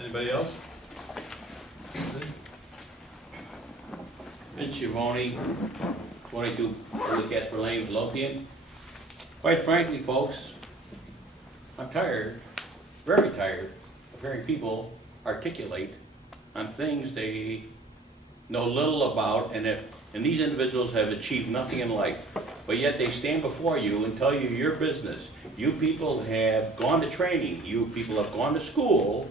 Anybody else? Vince Schavone, 22 Early Casper Lane, Midlothian. Quite frankly, folks, I'm tired, very tired, of hearing people articulate on things they know little about, and these individuals have achieved nothing in life, but yet they stand before you and tell you your business. You people have gone to training, you people have gone to school,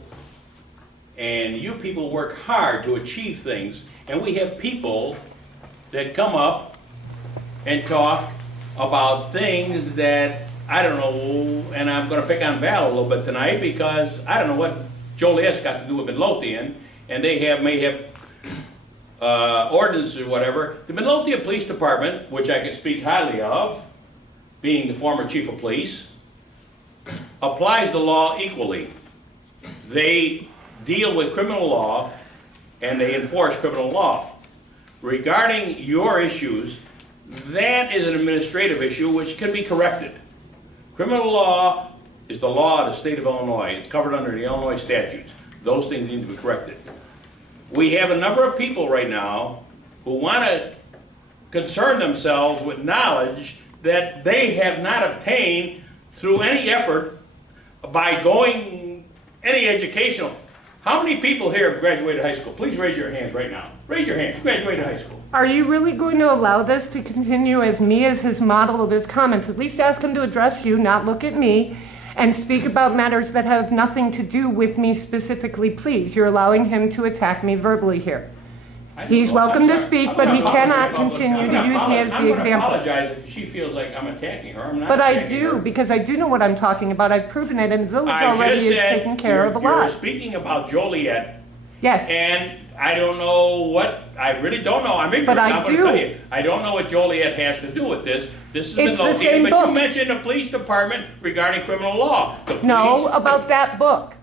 and you people work hard to achieve things, and we have people that come up and talk about things that, I don't know, and I'm going to pick on Val a little bit tonight because I don't know what Joliet's got to do with Midlothian, and they may have ordinances or whatever. The Midlothian Police Department, which I can speak highly of, being the former chief of police, applies the law equally. They deal with criminal law and they enforce criminal law. Regarding your issues, that is an administrative issue which can be corrected. Criminal law is the law of the state of Illinois. It's covered under the Illinois statutes. Those things need to be corrected. We have a number of people right now who want to concern themselves with knowledge that they have not obtained through any effort by going any educational. How many people here have graduated high school? Please raise your hands right now. Raise your hands. Graduated high school. Are you really going to allow this to continue as me as his model of his comments? At least ask him to address you, not look at me, and speak about matters that have nothing to do with me specifically, please. You're allowing him to attack me verbally here. He's welcome to speak, but he cannot continue to use me as the example. I apologize if she feels like I'm attacking her. I'm not. But I attacking her. do, because I do know what I'm talking about. I've proven it, and the village I already just is said taking care of a You're lot. speaking about Joliet, Yes. and I don't know what, I really don't know. I'm ignorant. But I I'm going to do. tell you. I don't know what Joliet has to do with this. This is It's the Midlothian, same but book. you mentioned the police department regarding criminal law. The No, police- about that book.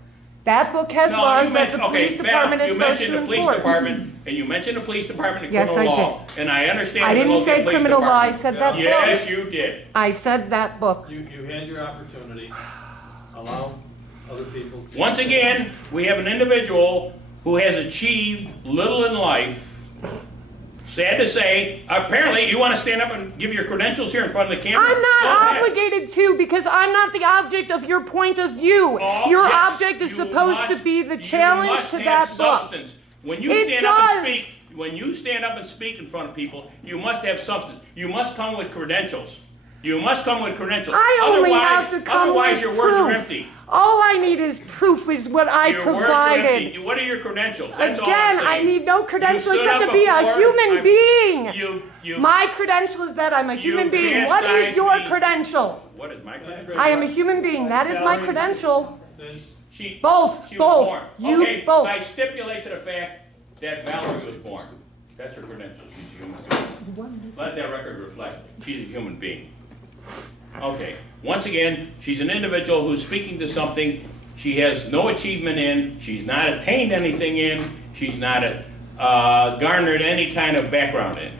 That book has No, laws you that the mentioned- police okay, department Val, is you supposed mentioned to the police enforce. department, and you mentioned the police department and Yes, criminal I law, and I understand. I the didn't Midlothian say Police criminal law, I Department. said that book. Yes, you did. I said that book. You had your opportunity. Allow other people. Once again, we have an individual who has achieved little in life. Sad to say, apparently you want to stand up and give your credentials here in front of the camera? I'm Go not ahead. obligated to, because I'm not the object of your point of view. Oh, Your yes, object is you supposed to must- be the you challenge must to have that book. substance. When you It stand up and does. speak, when you stand up and speak in front of people, you must have substance. You must come with credentials. You must come with credentials. I only Otherwise- have to come Otherwise, with your proof. words are empty. All I need is proof is what I Your words are provided. empty. What are your credentials? That's all I'm Again, saying. I need no credential You stood except up to be a before, human I'm- being. You. My credential is that I'm a You human being. What is chastised your me. credential? What is my credential? I am a human being. That is my credential. She, Both, she was both. born. You okay, both. I stipulate to the fact that Valerie was born. That's her credentials. She's a human being. Let that record reflect. She's a human being. Okay. Once again, she's an individual who's speaking to something she has no achievement in. She's not attained anything in. She's not garnered any kind of background in.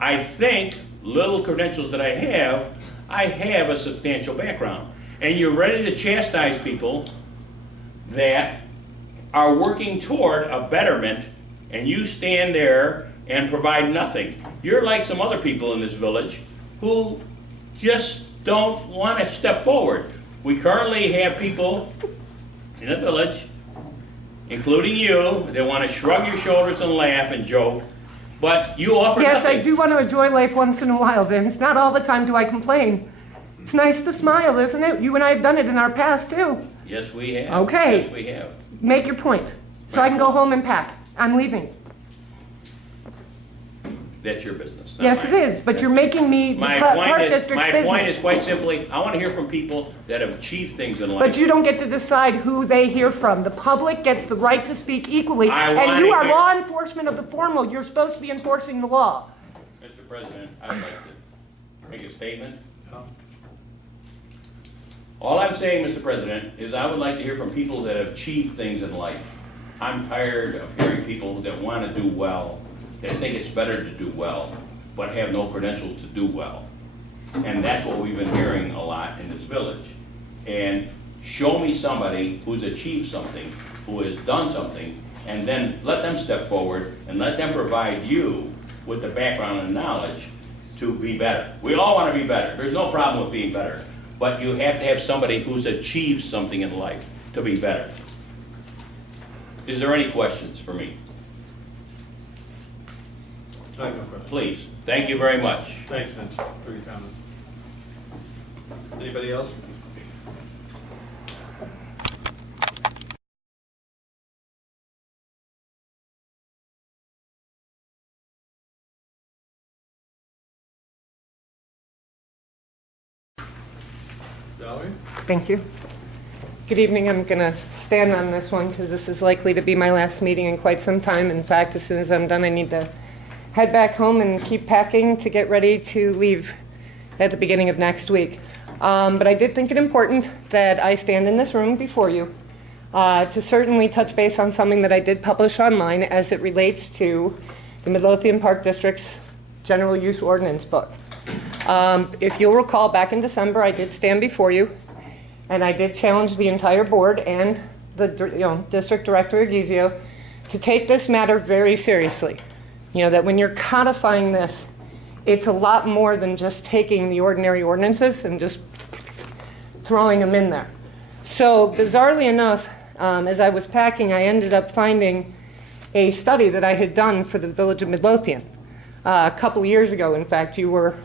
I think little credentials that I have a substantial background. And you're ready to chastise people that are working toward a betterment, and you stand there and provide nothing. You're like some other people in this village who just don't want to step forward. We currently have people in the village, including you, that want to shrug your shoulders and laugh and joke, but you offer Yes, nothing. I do want to enjoy life once in a while, Vince. Not all the time do I complain. It's nice to smile, isn't it? You and I have done it in our past, too. Yes, we have. Okay. Yes, we have. Make your point, so I can go home and pack. I'm leaving. That's your business. not Yes, mine. it is, but you're making me the My Park point District's is business. quite simply, I want to hear from people that have achieved things in life. But you don't get to decide who they hear from. The public gets the right to speak equally, I and wanna you are hear- law enforcement of the formal. You're supposed to be enforcing the law. Mr. President, I'd like to make a statement. All I'm saying, Mr. President, is I would like to hear from people that have achieved things in life. I'm tired of hearing people that want to do well, that think it's better to do well, but have no credentials to do well. And that's what we've been hearing a lot in this village. And show me somebody who's achieved something who has done something, and then let them step forward and let them provide you with the background and knowledge to be better. We all want to be better. There's no problem with being better. But you have to have somebody who's achieved something in life to be better. Is there any questions for me? I have no question. Please. Thank you very much. Thanks, Vince, for your comments. Anybody else? Valerie? Thank you. Good evening. I'm going to stand on this one because this is likely to be my last meeting in quite some time. In fact, as soon as I'm done, I need to head back home and keep packing to get ready to leave at the beginning of next week. But I did think it important that I stand in this room before you to certainly touch base on something that I did publish online as it relates to the Midlothian Park District's general use ordinance book. If you'll recall, back in December, I did stand before you, and I did challenge the entire board and the district director, Egizio, to take this matter very seriously. That when you're codifying this, it's a lot more than just taking the ordinary ordinances and just throwing them in there. So bizarrely enough, as I was packing, I ended up finding a study that I had done for the village of Midlothian a couple years ago. In fact, you were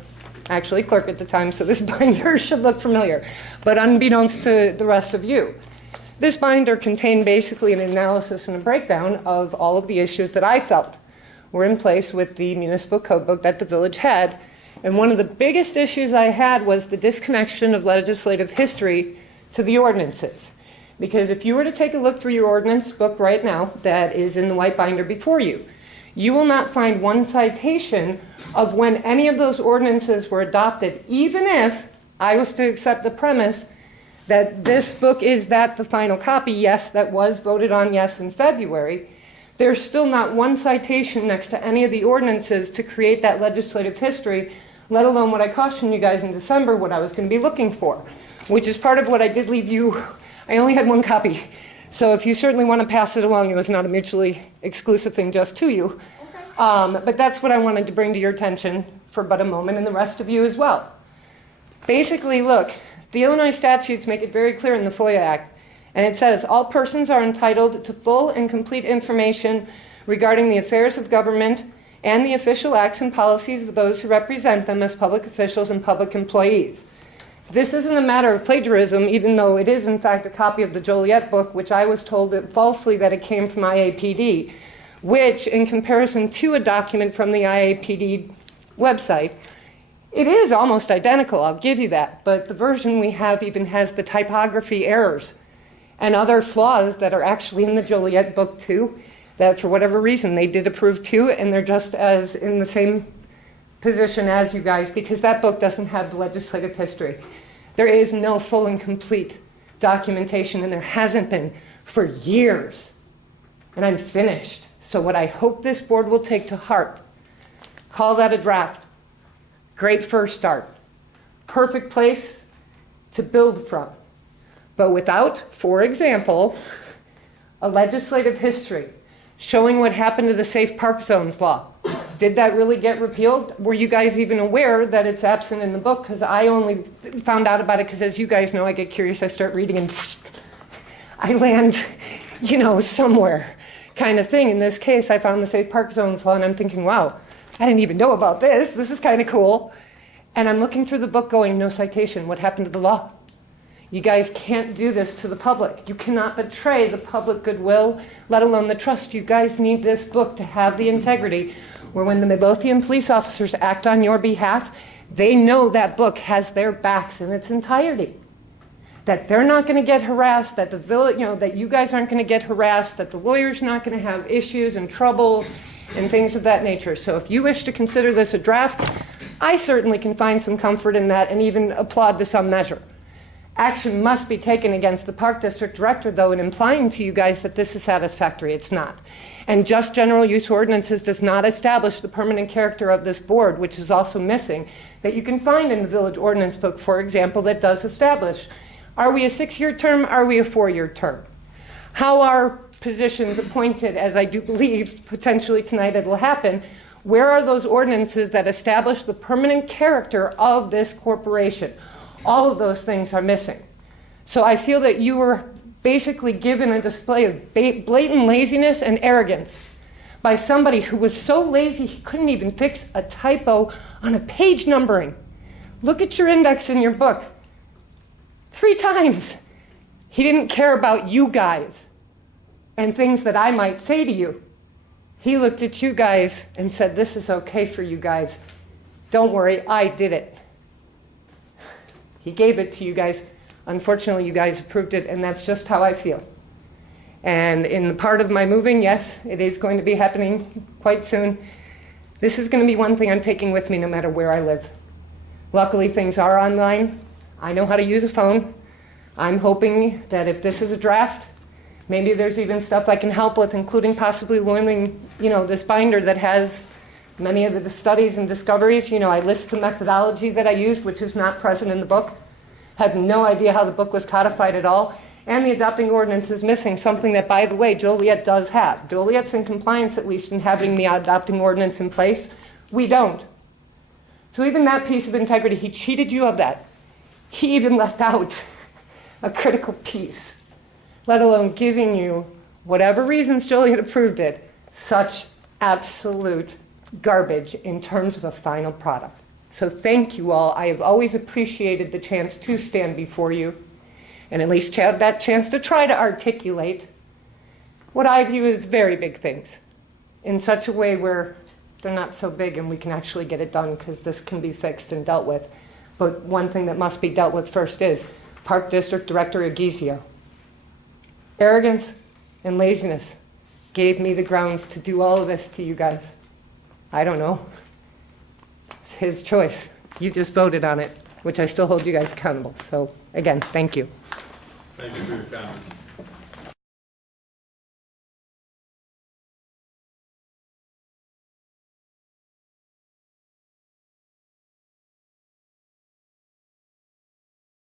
actually clerk at the time, so this binder should look familiar. But unbeknownst to the rest of you, this binder contained basically an analysis and a breakdown of all of the issues that I felt were in place with the municipal code book that the village had. And one of the biggest issues I had was the disconnection of legislative history to the ordinances. Because if you were to take a look through your ordinance book right now that is in the white binder before you, you will not find one citation of when any of those ordinances were adopted, even if I was to accept the premise that this book is the final copy, yes, that was voted on, yes, in February. There's still not one citation next to any of the ordinances to create that legislative history, let alone what I cautioned you guys in December, what I was going to be looking for, which is part of what I did leave you. I only had one copy. So if you certainly want to pass it along, it was not a mutually exclusive thing just to you. But that's what I wanted to bring to your attention for but a moment, and the rest of you as well. Basically, look, the Illinois statutes make it very clear in the FOIA Act. And it says, all persons are entitled to full and complete information regarding the affairs of government and the official acts and policies of those who represent them as public officials and public employees. This isn't a matter of plagiarism, even though it is, in fact, a copy of the Joliet book, which I was told falsely that it came from IAPD, which, in comparison to a document from the IAPD website, it is almost identical, I'll give you that. But the version we have even has the typography errors and other flaws that are actually in the Joliet book too, that for whatever reason they did approve too, and they're just as in the same position as you guys, because that book doesn't have the legislative history. There is no full and complete documentation, and there hasn't been for years. And I'm finished. So what I hope this board will take to heart, call that a draft. Great first start. Perfect place to build from. But without, for example, a legislative history showing what happened to the safe park zones law. Did that really get repealed? Were you guys even aware that it's absent in the book? Because I only found out about it because, as you guys know, I get curious, I start reading, and I land, somewhere kind of thing. In this case, I found the safe park zones law, and I'm thinking, wow, I didn't even know about this. This is kind of cool. And I'm looking through the book going, no citation. What happened to the law? You guys can't do this to the public. You cannot betray the public goodwill, let alone the trust. You guys need this book to have the integrity where when the Midlothian police officers act on your behalf, they know that book has their backs in its entirety. That they're not going to get harassed, that the village, that you guys aren't going to get harassed, that the lawyer's not going to have issues and troubles and things of that nature. So if you wish to consider this a draft, I certainly can find some comfort in that and even applaud to some measure. Action must be taken against the Park District Director, though, in implying to you guys that this is satisfactory. It's not. And just general use ordinances does not establish the permanent character of this board, which is also missing, that you can find in the village ordinance book, for example, that does establish, are we a 6-year term? Are we a 4-year term? How are positions appointed, as I do believe potentially tonight it will happen, where are those ordinances that establish the permanent character of this corporation? All of those things are missing. So I feel that you were basically given a display of blatant laziness and arrogance by somebody who was so lazy he couldn't even fix a typo on a page numbering. Look at your index in your book. 3 times. He didn't care about you guys and things that I might say to you. He looked at you guys and said, this is okay for you guys. Don't worry, I did it. He gave it to you guys. Unfortunately, you guys approved it, and that's just how I feel. And in the part of my moving, yes, it is going to be happening quite soon. This is going to be one thing I'm taking with me no matter where I live. Luckily, things are online. I know how to use a phone. I'm hoping that if this is a draft, maybe there's even stuff I can help with, including possibly learning, this binder that has many of the studies and discoveries. I list the methodology that I used, which is not present in the book. Have no idea how the book was codified at all. And the adopting ordinance is missing, something that, by the way, Joliet does have. Joliet's in compliance, at least, in having the adopting ordinance in place. We don't. So even that piece of integrity, he cheated you of that. He even left out a critical piece, let alone giving you, whatever reasons Joliet approved it, such absolute garbage in terms of a final product. So thank you all. I have always appreciated the chance to stand before you and at least have that chance to try to articulate what I view as very big things in such a way where they're not so big and we can actually get it done, because this can be fixed and dealt with. But one thing that must be dealt with first is Park District Director Agizio. Arrogance and laziness gave me the grounds to do all of this to you guys. I don't know. It's his choice. You just voted on it, which I still hold you guys accountable. So again, thank you. Thank you for your comment.